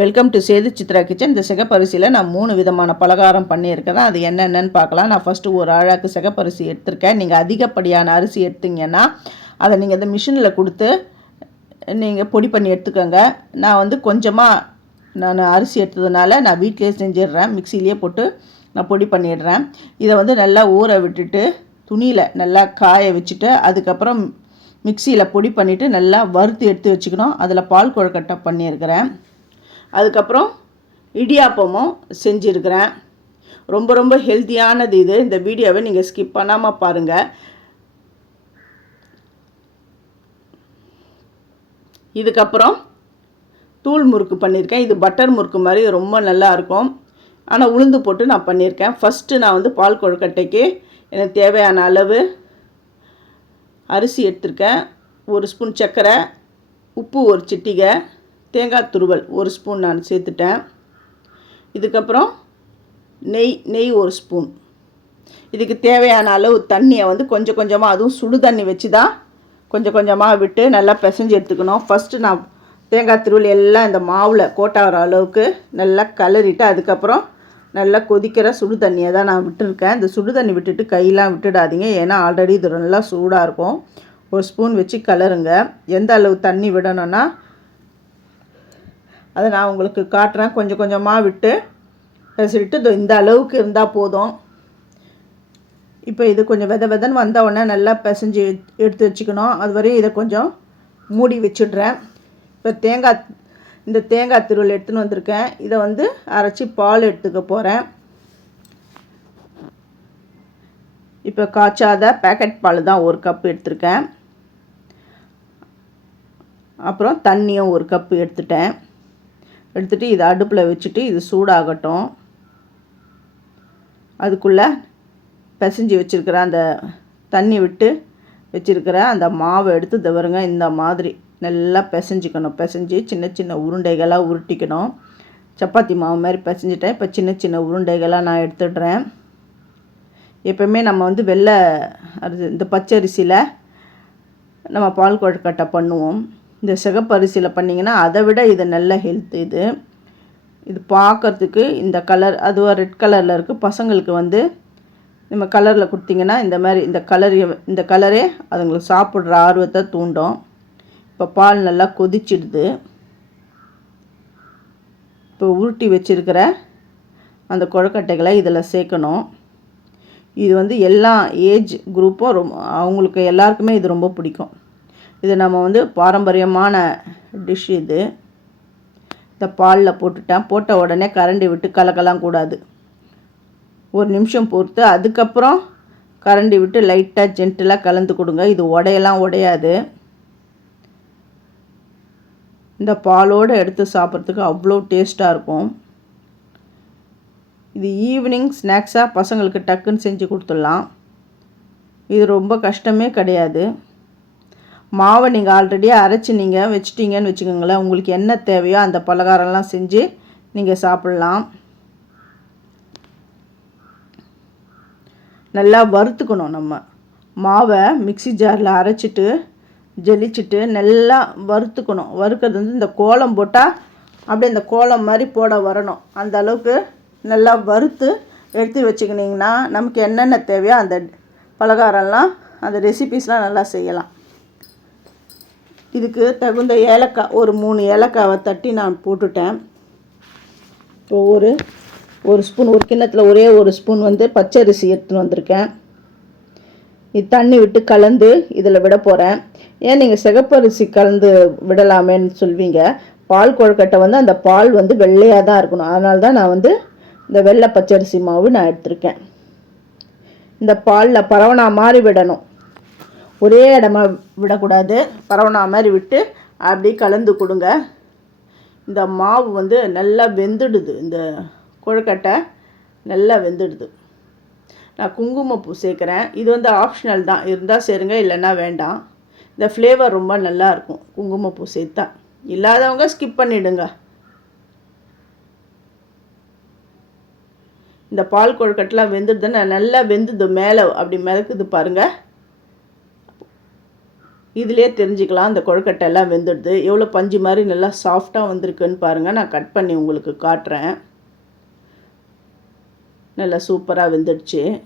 Welcome to Sethu Chitra kitchen இந்த சிகப்பரிசியில் நான் மூணு விதமான பலகாரம் பண்ணியிருக்கிறேன். அது என்னென்னு பார்க்கலாம். நான் ஃபஸ்ட்டு ஒரு அழாக்கு சிகப்பரிசி எடுத்திருக்கேன். நீங்கள் அதிகப்படியான அரிசி எடுத்தீங்கன்னா அதை நீங்கள் இந்த மிஷினில் கொடுத்து நீங்கள் பொடி பண்ணி எடுத்துக்கோங்க. நான் வந்து கொஞ்சமாக நான் அரிசி எடுத்ததுனால நான் வீட்டிலேயே செஞ்சிடுறேன். மிக்சிலேயே போட்டு நான் பொடி பண்ணிடுறேன். இதை வந்து நல்லா ஊற விட்டுட்டு துணியில் நல்லா காய வச்சுட்டு அதுக்கப்புறம் மிக்சியில் பொடி பண்ணிவிட்டு நல்லா வறுத்து எடுத்து வச்சுக்கணும். அதில் பால் கொழுக்கட்டை பண்ணியிருக்கிறேன். அதுக்கப்புறம் இடியாப்பமும் செஞ்சுருக்கிறேன். ரொம்ப ரொம்ப ஹெல்த்தியானது இது. இந்த வீடியோவை நீங்கள் ஸ்கிப் பண்ணாமல் பாருங்கள் இதுக்கப்புறம் தூள் முறுக்கு பண்ணியிருக்கேன் இது பட்டர் முறுக்கு மாதிரி ரொம்ப நல்லாயிருக்கும் ஆனால் உளுந்து போட்டு நான் பண்ணியிருக்கேன் ஃபஸ்ட்டு நான் வந்து பால் கொழுக்கட்டைக்கு எனக்கு தேவையான அளவு அரிசி எடுத்திருக்கேன். ஒரு ஸ்பூன் சர்க்கரை உப்பு ஒரு சிட்டிகை தேங்காய் துருவல் ஒரு ஸ்பூன் நான் சேர்த்துட்டேன். இதுக்கப்புறம் நெய் நெய் ஒரு ஸ்பூன். இதுக்கு தேவையான அளவு தண்ணியை வந்து கொஞ்சம் கொஞ்சமாக அதுவும் சுடு தண்ணி வச்சு தான் கொஞ்சம் கொஞ்சமாக விட்டு நல்லா பிசைஞ்சு எடுத்துக்கணும். ஃபஸ்ட்டு நான் தேங்காய் திருவல் எல்லாம் இந்த மாவில் கோட்டாகிற அளவுக்கு நல்லா கலரிட்டு அதுக்கப்புறம் நல்லா கொதிக்கிற சுடு தண்ணியை தான் நான் விட்டுருக்கேன். இந்த சுடு தண்ணி விட்டுட்டு கையெல்லாம் விட்டுடாதீங்க. ஏன்னா ஆல்ரெடி இது நல்லா சூடாக இருக்கும். ஒரு ஸ்பூன் வச்சு கலருங்க. எந்த அளவு தண்ணி விடணும்னா அதை நான் உங்களுக்கு காட்டுறேன். கொஞ்சம் கொஞ்சமாக விட்டு பேசிட்டு இந்த அளவுக்கு இருந்தால் போதும். இப்போ இது கொஞ்சம் வித விதன்னு வந்த உடனே நல்லா பிசைஞ்சு எடுத்து வச்சுக்கணும். அது வரையும் இதை கொஞ்சம் மூடி வச்சுடுறேன். இப்போ தேங்காய் இந்த தேங்காய் திருவள் எடுத்துன்னு வந்திருக்கேன். இதை வந்து அரைச்சி பால் எடுத்துக்க போகிறேன் இப்போ காய்ச்சாத பேக்கெட் பால் தான் ஒரு கப்பு எடுத்திருக்கேன். அப்புறம் தண்ணியும் ஒரு கப்பு எடுத்துட்டேன். எடுத்துகிட்டு இதை அடுப்பில் வச்சுட்டு இது சூடாகட்டும். அதுக்குள்ளே பிசைஞ்சு வச்சுருக்கிற அந்த தண்ணி விட்டு வச்சுருக்கிற அந்த மாவை எடுத்து தவறுங்க இந்த மாதிரி நல்லா பிசைஞ்சிக்கணும். பிசைஞ்சு சின்ன சின்ன உருண்டைகளாக உருட்டிக்கணும். சப்பாத்தி மாவு மாதிரி பிசைஞ்சிட்டேன். இப்போ சின்ன சின்ன உருண்டைகளாக நான் எடுத்துடுறேன். எப்போவுமே நம்ம வந்து வெள்ளை அரிசி இந்த பச்சரிசியில் நம்ம பால் கொழுக்கட்டை பண்ணுவோம். இந்த சிகப்பரிசியில் பண்ணிங்கன்னா அதை விட இது நல்ல ஹெல்த் இது. இது பார்க்கறதுக்கு இந்த கலர் அதுவாக ரெட் கலரில் இருக்குது பசங்களுக்கு வந்து நம்ம கலரில் கொடுத்தீங்கன்னா இந்த மாதிரி இந்த கலர் இந்த கலரே அதுங்களுக்கு சாப்பிட்ற ஆர்வத்தை தூண்டும். இப்போ பால் நல்லா கொதிச்சிடுது. இப்போ உருட்டி வச்சுருக்கிற அந்த குழக்கட்டைகளை இதில் சேர்க்கணும். இது வந்து எல்லா ஏஜ் குரூப்பும் ரொம்ப அவங்களுக்கு எல்லாருக்குமே இது ரொம்ப பிடிக்கும். இது நம்ம வந்து பாரம்பரியமான டிஷ் இது. இந்த பாலில் போட்டுட்டேன் போட்ட உடனே கரண்டி விட்டு கலக்கலாம் கூடாது. ஒரு நிமிஷம் பொறுத்து அதுக்கப்புறம் கரண்டி விட்டு லைட்டாக ஜென்டிலாக கலந்து கொடுங்க. இது உடையெல்லாம் உடையாது. இந்த பாலோடு எடுத்து சாப்பிட்றதுக்கு அவ்வளோ டேஸ்ட்டாக இருக்கும். இது ஈவினிங் ஸ்நாக்ஸாக பசங்களுக்கு டக்குன்னு செஞ்சு கொடுத்துடலாம். இது ரொம்ப கஷ்டமே கிடையாது. மாவை நீங்கள் ஆல்ரெடி அரைச்சி நீங்கள் வச்சிட்டிங்கன்னு வச்சுக்கோங்களேன். உங்களுக்கு என்ன தேவையோ அந்த பலகாரம்லாம் செஞ்சு நீங்கள் சாப்பிட்லாம். நல்லா வறுத்துக்கணும் நம்ம. மாவை மிக்சி ஜாரில் அரைச்சிட்டு ஜெலிச்சிட்டு நல்லா வறுத்துக்கணும். வறுக்கிறது வந்து இந்த கோலம் போட்டால் அப்படியே இந்த கோலம் மாதிரி போட வரணும். அந்த அளவுக்கு நல்லா வறுத்து எடுத்து வச்சுக்கினிங்கன்னா நமக்கு என்னென்ன தேவையோ அந்த பலகாரம்லாம் அந்த ரெசிபீஸ்லாம் நல்லா செய்யலாம். இதுக்கு தகுந்த ஏலக்காய் ஒரு மூணு ஏலக்காவை தட்டி நான் போட்டுட்டேன். இப்போ ஒரு ஒரு ஸ்பூன் ஒரு கிண்ணத்தில் ஒரே ஒரு ஸ்பூன் வந்து பச்சரிசி எடுத்துன்னு வந்திருக்கேன். இது தண்ணி விட்டு கலந்து இதில் விட போகிறேன் ஏன் நீங்கள் சிகப்பரிசி கலந்து விடலாமேன்னு சொல்வீங்க. பால் கொழுக்கட்டை வந்து அந்த பால் வந்து வெள்ளையாக தான் இருக்கணும். அதனால தான் நான் வந்து இந்த வெள்ளை பச்சரிசி மாவு நான் எடுத்திருக்கேன். இந்த பாலில் பரவனா மாதிரி விடணும். ஒரே இடமா விடக்கூடாது. பரவனா மாதிரி விட்டு அப்படி கலந்து கொடுங்க. இந்த மாவு வந்து நல்லா வெந்துடுது. இந்த கொழுக்கட்டை நல்லா வெந்துடுது. நான் குங்குமப்பூ சேர்க்குறேன். இது வந்து ஆப்ஷனல் தான். இருந்தால் சேருங்க இல்லைன்னா வேண்டாம். இந்த ஃப்ளேவர் ரொம்ப நல்லா இருக்கும் குங்குமப்பூ சேர்த்தா. இல்லாதவங்க ஸ்கிப் பண்ணிவிடுங்க இந்த பால் கொழுக்கட்டெலாம் வெந்துடுதுன்னு நல்லா வெந்துது. மேலே அப்படி மிதக்குது பாருங்கள் இதிலே தெரிஞ்சுக்கலாம். அந்த கொழுக்கட்டை எல்லாம் வெந்துடுது. எவ்வளோ பஞ்சு மாதிரி நல்லா சாஃப்டாக வந்திருக்குன்னு பாருங்கள் நான் கட் பண்ணி உங்களுக்கு காட்டுறேன். நல்லா சூப்பராக வெந்துடுச்சு.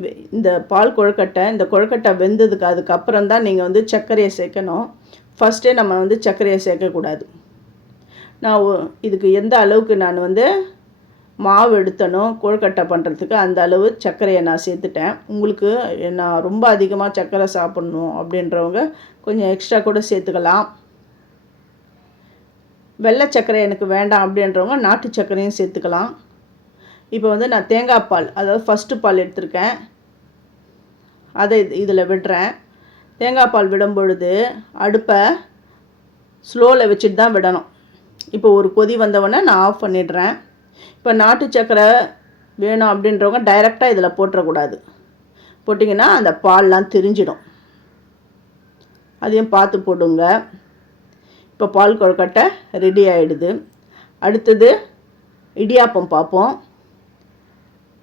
வெ- இந்த பால் கொழுக்கட்டை இந்த கொழுக்கட்டை வெந்ததுக்கு அதுக்கப்புறம் தான் நீங்கள் வந்து சர்க்கரையை சேர்க்கணும். ஃபஸ்ட்டே நம்ம வந்து சர்க்கரையை சேர்க்கக்கூடாது. நான் ஒ- இதுக்கு எந்த அளவுக்கு நான் வந்து மாவு எடுத்தனும் கொழுக்கட்டை பண்ணுறதுக்கு அந்த அளவு சர்க்கரையை நான் சேர்த்துட்டேன். உங்களுக்கு நான் ரொம்ப அதிகமாக சர்க்கரை சாப்பிட்ணும் அப்படின்றவங்க கொஞ்சம் எக்ஸ்ட்ரா கூட சேர்த்துக்கலாம். வெள்ளை சர்க்கரை எனக்கு வேண்டாம் அப்படின்றவங்க நாட்டு சர்க்கரையும் சேர்த்துக்கலாம். இப்போ வந்து நான் தேங்காய் பால் அதாவது ஃபஸ்ட்டு பால் எடுத்திருக்கேன். அதை இதில் விடுறேன். தேங்காய் பால் விடும் பொழுது அடுப்பை ஸ்லோவில் வச்சுட்டு தான் விடணும். இப்போ ஒரு கொதி வந்தவொடனே நான் ஆஃப் பண்ணிடுறேன். இப்போ நாட்டு சக்கரை வேணும் அப்படின்றவங்க டைரெக்டாக இதில் போட்டுறக்கூடாது. போட்டிங்கன்னா அந்த பால்லாம் திரிஞ்சிடும். அதையும் பார்த்து போடுங்க. இப்போ பால் கொழுக்கட்டை ரெடி ஆகிடுது அடுத்தது இடியாப்பம் பார்ப்போம்.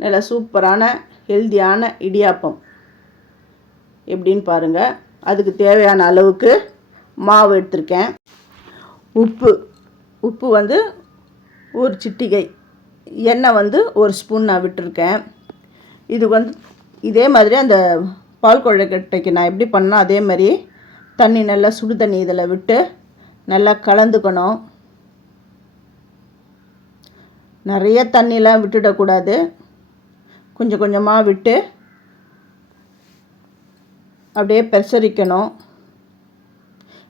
நல்ல சூப்பரான ஹெல்த்தியான இடியாப்பம். எப்படின்னு பாருங்கள் அதுக்கு தேவையான அளவுக்கு மாவு எடுத்திருக்கேன். உப்பு. உப்பு வந்து ஒரு சிட்டிகை. எண்ணெய் வந்து ஒரு ஸ்பூன் நான் விட்டுருக்கேன். இது வந்து இதே மாதிரி அந்த பால் கொழுக்கட்டைக்கு நான் எப்படி பண்ணால் அதே மாதிரி தண்ணி நல்லா சுடு தண்ணி இதில் விட்டு நல்லா கலந்துக்கணும். நிறைய தண்ணிலாம் விட்டுடக்கூடாது. கொஞ்சம் கொஞ்சமாக விட்டு அப்படியே பெசரிக்கணும்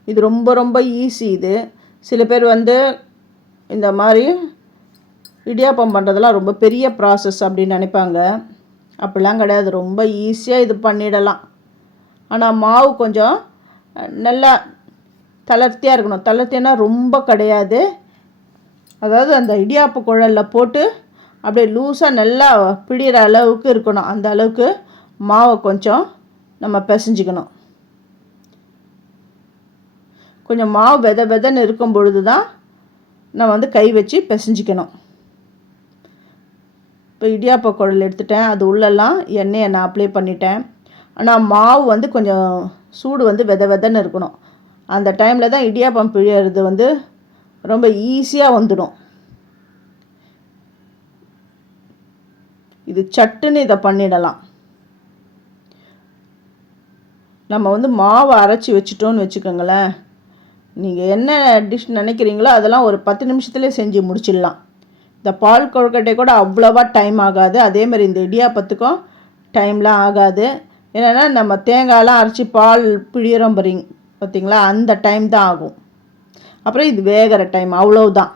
இது ரொம்ப ரொம்ப ஈஸி இது. சில பேர் வந்து இந்த மாதிரி இடியாப்பம் பண்ணுறதெல்லாம் ரொம்ப பெரிய ப்ராசஸ் அப்படின்னு நினைப்பாங்க. அப்படிலாம் கிடையாது. ரொம்ப ஈஸியாக இது பண்ணிடலாம். ஆனால் மாவு கொஞ்சம் நல்லா தளர்த்தியாக இருக்கணும். தளர்த்தினா ரொம்ப கிடையாது. அதாவது அந்த இடியாப்ப குழலில் போட்டு அப்படியே லூஸாக நல்லா பிடிகிற அளவுக்கு இருக்கணும். அந்த அளவுக்கு மாவை கொஞ்சம் நம்ம பிசைஞ்சிக்கணும். கொஞ்சம் மாவு வெத வெதன்னு இருக்கும் பொழுது தான் நம்ம வந்து கை வச்சு பிசைஞ்சிக்கணும். இப்போ இடியாப்ப குழல் எடுத்துட்டேன். அது உள்ளெல்லாம் எண்ணெயை நான் அப்ளை பண்ணிட்டேன். ஆனால் மாவு வந்து கொஞ்சம் சூடு வந்து வெத வெதன்னு இருக்கணும். அந்த டைமில் தான் இடியாப்பம் பிழியறது வந்து ரொம்ப ஈஸியாக வந்துடும். இது சட்டுன்னு இதை பண்ணிடலாம். நம்ம வந்து மாவை அரைச்சி வச்சிட்டோன்னு வச்சுக்கோங்களேன். நீங்கள் என்ன டிஷ் நினைக்கிறீங்களோ அதெல்லாம் ஒரு பத்து நிமிஷத்துலேயே செஞ்சு முடிச்சிடலாம். இந்த பால் கொழுக்கட்டை கூட அவ்வளோவா டைம் ஆகாது. அதே மாதிரி இந்த இடியாப்பத்துக்கும் டைம்லாம் ஆகாது. என்னென்னா நம்ம தேங்காயெல்லாம் அரைச்சி பால் பிழியிறோம் பாருங்க பார்த்தீங்களா அந்த டைம் தான் ஆகும். அப்புறம் இது வேகிற டைம் அவ்வளவுதான்.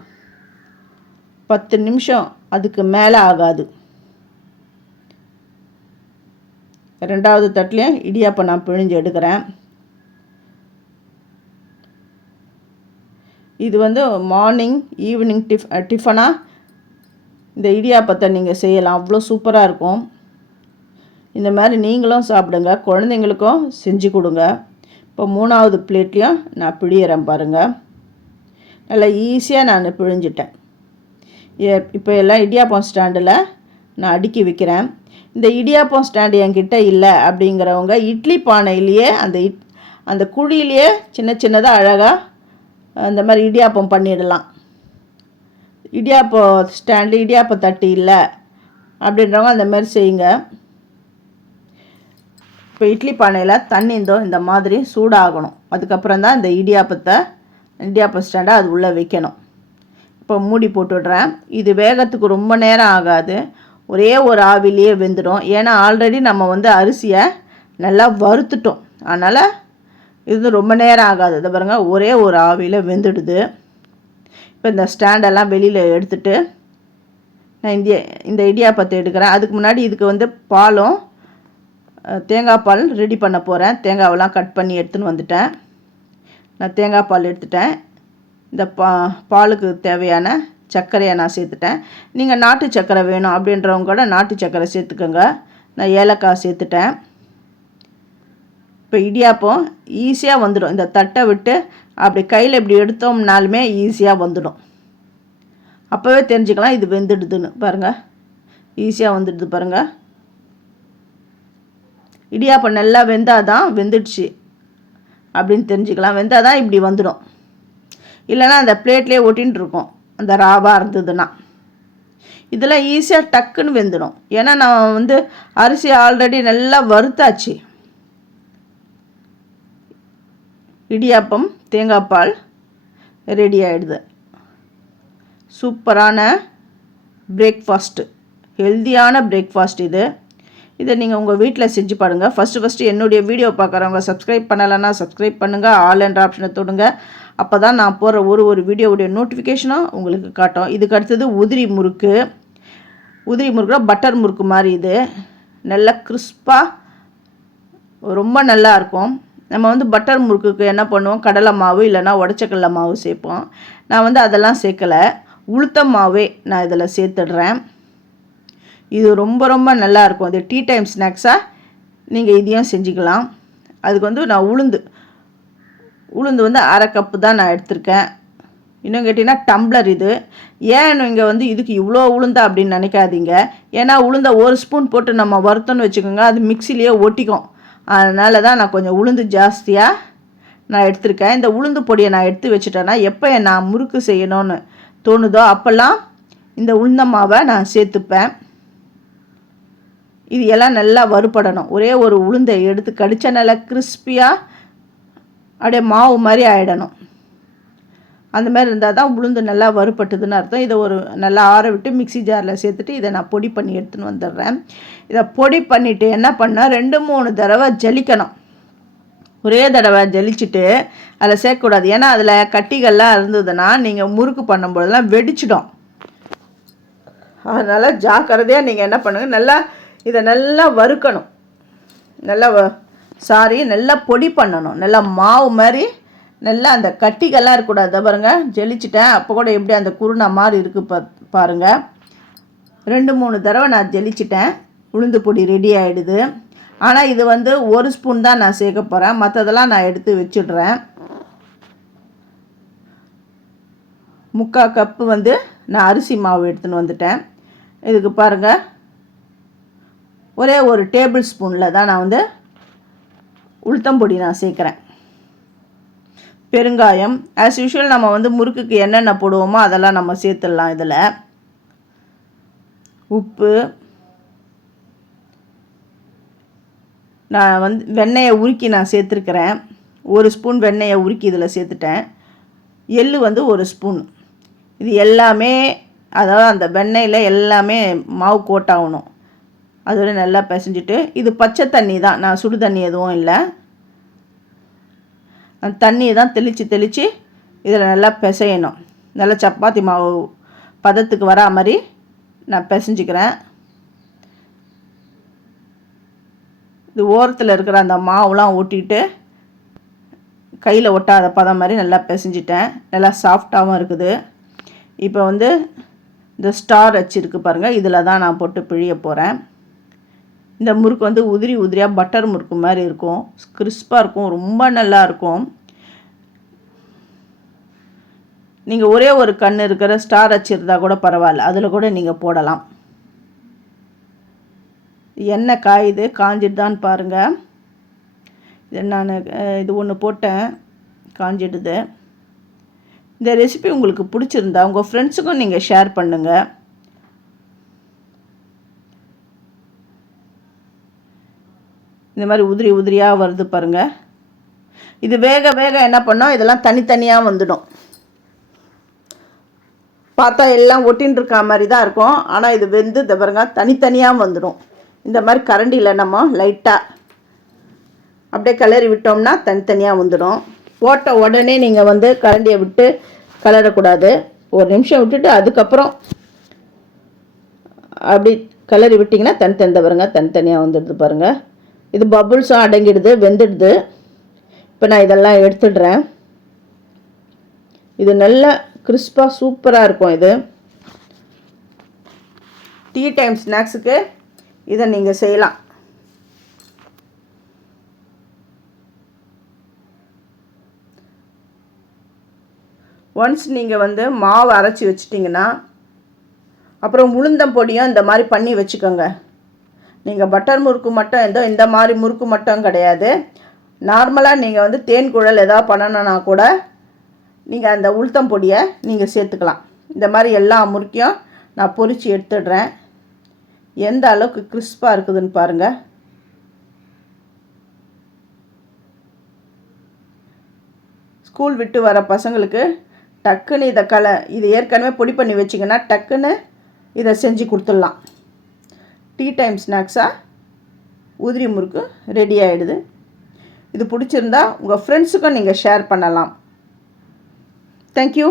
பத்து நிமிஷம் அதுக்கு மேலே ஆகாது. ரெண்டாவது தட்டிலையும் இடியாப்பம் நான் பிழிஞ்சு எடுக்கிறேன். இது வந்து மார்னிங் ஈவினிங் டிஃப் டிஃபனாக இந்த இடியாப்பத்தை நீங்கள் செய்யலாம். அவ்வளோ சூப்பராக இருக்கும். இந்த மாதிரி நீங்களும் சாப்பிடுங்க. குழந்தைங்களுக்கும் செஞ்சு கொடுங்க. இப்போ மூணாவது பிளேட்லேயும் நான் பிழியறேன் பாருங்கள் நல்லா ஈஸியாக நான் பிழிஞ்சிட்டேன். ஏ- இப்போ எல்லாம் இடியாப்பம் ஸ்டாண்டில் நான் அடுக்கி வைக்கிறேன். இந்த இடியாப்பம் ஸ்டாண்டு என்கிட்ட இல்லை அப்படிங்கிறவங்க இட்லி பானையிலேயே அந்த இட் அந்த குழியிலேயே சின்ன சின்னதாக அழகாக அந்த மாதிரி இடியாப்பம் பண்ணிடலாம். இடியாப்பம் ஸ்டாண்டு இடியாப்பம் தட்டு இல்லை. அப்படின்றவங்க அந்த மாதிரி செய்யுங்க. இப்போ இட்லி பானையில் தண்ணி இந்தோ இந்த மாதிரி சூடாகணும். அதுக்கப்புறம் தான் இந்த இடியாப்பத்தை இடியாப்ப ஸ்டாண்டை அது உள்ளே வைக்கணும். இப்போ மூடி போட்டுடுறேன் இது வேகத்துக்கு ரொம்ப நேரம் ஆகாது. ஒரே ஒரு ஆவிலேயே வெந்துடும். ஏன்னா ஆல்ரெடி நம்ம வந்து அரிசியை நல்லா வறுத்துட்டோம். அதனால் இது ரொம்ப நேரம் ஆகாது. இதை பாருங்கள் ஒரே ஒரு ஆவியில் வெந்துடுது. இப்போ இந்த ஸ்டாண்டெல்லாம் வெளியில் எடுத்துட்டு நான் இந்த இந்த இடியாப்பத்தை எடுக்கிறேன். அதுக்கு முன்னாடி இதுக்கு வந்து பாலும் தேங்காய் பால் ரெடி பண்ண போகிறேன் தேங்காவெல்லாம் கட் பண்ணி எடுத்துன்னு வந்துட்டேன். நான் தேங்காய் பால் எடுத்துட்டேன். இந்த பா பாலுக்கு தேவையான சர்க்கரையை நான் சேர்த்துட்டேன். நீங்கள் நாட்டு சர்க்கரை வேணும் அப்படின்றவங்க கூட நாட்டு சர்க்கரை சேர்த்துக்கோங்க. நான் ஏலக்காய் சேர்த்துட்டேன். இப்போ இடியாப்பம் ஈஸியாக வந்துடும். இந்த தட்டை விட்டு அப்படி கையில் இப்படி எடுத்தோம்னாலுமே ஈஸியாக வந்துடும். அப்போவே தெரிஞ்சுக்கலாம் இது வெந்துடுதுன்னு. பாருங்கள் ஈஸியாக வந்துடுது பாருங்கள் இடியாப்பம் நல்லா வெந்தால் தான் வெந்துடுச்சு அப்படின்னு தெரிஞ்சுக்கலாம். வெந்தால் தான் இப்படி வந்துடும். இல்லைன்னா அந்த பிளேட்லேயே ஒட்டின்னு இருக்கும். அந்த ராவாக இருந்ததுன்னா. இதெல்லாம் ஈஸியாக டக்குன்னு வெந்துடும். ஏன்னா நான் வந்து அரிசி ஆல்ரெடி நல்லா வறுத்தாச்சு. இடியாப்பம் தேங்காய் பால் ரெடி ஆகிடுது சூப்பரான பிரேக்ஃபாஸ்ட்டு ஹெல்த்தியான பிரேக்ஃபாஸ்ட் இது. இதை நீங்கள் உங்கள் வீட்டில் செஞ்சு பாருங்கள் ஃபஸ்ட்டு ஃபஸ்ட்டு என்னுடைய வீடியோ பார்க்குறவங்க சப்ஸ்கிரைப் பண்ணலைன்னா சப்ஸ்கிரைப் பண்ணுங்கள் ஆல் என்ற ஆப்ஷனை தொடுங்க. அப்போ தான் நான் போடுற ஒரு ஒரு வீடியோவுடைய நோட்டிஃபிகேஷனும் உங்களுக்கு காட்டும். இதுக்கு அடுத்தது உதிரி முறுக்கு. உதிரி முறுக்குனா பட்டர் முறுக்கு மாதிரி இது. நல்லா கிறிஸ்பாக ரொம்ப நல்லா இருக்கும். நம்ம வந்து பட்டர் முறுக்குக்கு என்ன பண்ணுவோம்? கடலை மாவு இல்லைன்னா உடச்சக்கடலை மாவு சேர்ப்போம். நான் வந்து அதெல்லாம் சேர்க்கலை. உளுத்த மாவே நான் இதில் சேர்த்துடுறேன். இது ரொம்ப ரொம்ப நல்லாயிருக்கும் இது டீ டைம் ஸ்நாக்ஸாக நீங்கள் இதையும் செஞ்சுக்கலாம். அதுக்கு வந்து நான் உளுந்து. உளுந்து வந்து அரை கப்பு தான் நான் எடுத்திருக்கேன். இன்னும் கேட்டிங்கன்னா டம்ளர் இது. ஏன் இங்கே வந்து இதுக்கு இவ்வளோ உளுந்தா அப்படின்னு நினைக்காதீங்க. ஏன்னா உளுந்த ஒரு ஸ்பூன் போட்டு நம்ம வறுத்தோன்னு வச்சுக்கோங்க அது மிக்சிலேயே ஒட்டிக்கும். அதனால தான் நான் கொஞ்சம் உளுந்து ஜாஸ்தியாக நான் எடுத்திருக்கேன். இந்த உளுந்து பொடியை நான் எடுத்து வச்சுட்டேன்னா எப்போ நான் முறுக்கு செய்யணும்னு தோணுதோ அப்போல்லாம் இந்த உளுந்த மாவை நான் சேர்த்துப்பேன். இது எல்லாம் நல்லா வறுபடணும். ஒரே ஒரு உளுந்தை எடுத்து கடிச்சா நல்லா கிறிஸ்பியாக அப்படியே மாவு மாதிரி ஆகிடணும் அந்த மாதிரி இருந்தால் தான் உளுந்து நல்லா வறுபட்டுதுன்னு அர்த்தம். இதை ஒரு நல்லா ஆற விட்டு மிக்சி ஜாரில் சேர்த்துட்டு இதை நான் பொடி பண்ணி எடுத்துன்னு வந்துடுறேன். இதை பொடி பண்ணிவிட்டு என்ன பண்ணால் ரெண்டு மூணு தடவை ஜலிக்கணும். ஒரே தடவை ஜலிச்சுட்டு அதில் சேர்க்கக்கூடாது. ஏன்னா அதில் கட்டிகள்லாம் இருந்ததுன்னா நீங்கள் முறுக்கு பண்ணும்பொழுதுலாம் வெடிச்சிடும். அதனால் ஜாக்கிரதையாக நீங்கள் என்ன பண்ணுங்கள் நல்லா இதை நல்லா வறுக்கணும். நல்லா சாரி நல்லா பொடி பண்ணணும். நல்லா மாவு மாதிரி நல்லா அந்த கட்டிகள்லாம் இருக்கக்கூடாது. பாருங்க ஜெலிச்சிட்டேன். அப்போ கூட எப்படி அந்த குருணை மாதிரி இருக்குது பா பாருங்கள் ரெண்டு மூணு தடவை நான் ஜெலிச்சிட்டேன். உளுந்து பொடி ரெடி ஆகிடுது ஆனால் இது வந்து ஒரு ஸ்பூன் தான் நான் சேர்க்க போகிறேன் மற்றதெல்லாம் நான் எடுத்து வச்சுடுறேன். முக்கால் கப்பு வந்து நான் அரிசி மாவு எடுத்துன்னு வந்துட்டேன். இதுக்கு பாருங்கள் ஒரே ஒரு டேபிள் ஸ்பூனில் தான் நான் வந்து உளுத்தம்பொடி நான் சேர்க்குறேன். பெருங்காயம். ஆஸ் யூஷுவல் நம்ம வந்து முறுக்குக்கு என்னென்ன போடுவோமோ அதெல்லாம் நம்ம சேர்த்துடலாம் இதில். உப்பு. நான் வந்து வெண்ணெயை உருக்கி நான் சேர்த்துருக்கிறேன். ஒரு ஸ்பூன் வெண்ணெயை உருக்கி இதில் சேர்த்துட்டேன். எள் வந்து ஒரு ஸ்பூன். இது எல்லாமே அதாவது அந்த வெண்ணெயில் எல்லாமே மாவு கோட்டாகணும். அதோட நல்லா பிசைஞ்சிட்டு இது பச்சை தண்ணி தான். நான் சுடு தண்ணி எதுவும் இல்லை. அந்த தண்ணியை தான் தெளித்து தெளித்து இதில் நல்லா பிசையணும். நல்லா சப்பாத்தி மாவு பதத்துக்கு வரா மாதிரி நான் பிசைஞ்சிக்கிறேன். இது ஓரத்தில் இருக்கிற அந்த மாவுலாம் ஒட்டிட்டு கையில் ஒட்டாத பதம் மாதிரி நல்லா பிசைஞ்சிட்டேன். நல்லா சாஃப்டாகவும் இருக்குது. இப்போ வந்து இந்த ஸ்டார் வச்சுருக்கு பாருங்கள் இதில் தான் நான் போட்டு பிழிய போகிறேன். இந்த முறுக்கு வந்து உதிரி உதிரியாக பட்டர் முறுக்கு மாதிரி இருக்கும். கிறிஸ்பாக இருக்கும். ரொம்ப நல்லா இருக்கும். நீங்கள் ஒரே ஒரு கண் இருக்கிற ஸ்டார் வச்சுருந்தா கூட பரவாயில்ல. அதில் கூட நீங்கள் போடலாம். எண்ணெய் காயுது. காஞ்சிடுதான்னு பாருங்கள் இது நான் இது ஒன்று போட்டேன். காஞ்சிடுது இந்த ரெசிபி உங்களுக்கு பிடிச்சிருந்தா உங்கள் ஃப்ரெண்ட்ஸுக்கும் நீங்கள் ஷேர் பண்ணுங்கள் இந்த மாதிரி உதிரி உதிரியாக வருது பாருங்கள் இது வேக வேக என்ன பண்ணோம்? இதெல்லாம் தனித்தனியாக வந்துடும். பார்த்தா எல்லாம் ஒட்டின்னு இருக்கா மாதிரி தான் இருக்கும். ஆனால் இது வெந்து இந்த பாருங்க தனித்தனியாக வந்துடும். இந்த மாதிரி கரண்டியில் நம்ம லைட்டாக அப்படியே கிளறி விட்டோம்னா தனித்தனியாக வந்துடும். போட்ட உடனே நீங்கள் வந்து கரண்டியை விட்டு கலரக்கூடாது ஒரு நிமிஷம் விட்டுட்டு அதுக்கப்புறம் அப்படி கிளறி விட்டிங்கன்னா தனித்தனி பாருங்கள் தனித்தனியாக வந்துடுது பாருங்கள் இது பபுள்ஸும் அடங்கிடுது வெந்துடுது. இப்போ நான் இதெல்லாம் எடுத்துடுறேன். இது நல்ல கிறிஸ்பாக சூப்பராக இருக்கும் இது. டீ டைம் ஸ்நாக்ஸுக்கு இதை நீங்கள் செய்யலாம். ஒன்ஸ் நீங்கள் வந்து மாவு அரைச்சி வச்சிட்டிங்கன்னா அப்புறம் உளுந்தம் பொடியும் இந்த மாதிரி பண்ணி வச்சுக்கோங்க. நீங்கள் பட்டர் முறுக்கு மட்டும் ஏதோ இந்த மாதிரி முறுக்கு மட்டும் கிடையாது. நார்மலாக நீங்கள் வந்து தேன் குழல் எதாவது பண்ணணுன்னா கூட நீங்கள் அந்த உளுத்தம் பொடியை நீங்கள் சேர்த்துக்கலாம். இந்த மாதிரி எல்லா முறுக்கையும் நான் பொரித்து எடுத்துடுறேன். எந்த அளவுக்கு கிறிஸ்பாக இருக்குதுன்னு பாருங்கள் ஸ்கூல் விட்டு வர பசங்களுக்கு டக்குன்னு இதை கல இது ஏற்கனவே பொடி பண்ணி வச்சிங்கன்னா டக்குன்னு இதை செஞ்சு கொடுத்துடலாம். டீ டைம் ஸ்நாக்ஸாக உதிரி முறுக்கு ரெடி ஆகிடுது இது பிடிச்சிருந்தா உங்கள் ஃப்ரெண்ட்ஸுக்கும் நீங்கள் ஷேர் பண்ணலாம். தேங்க்யூ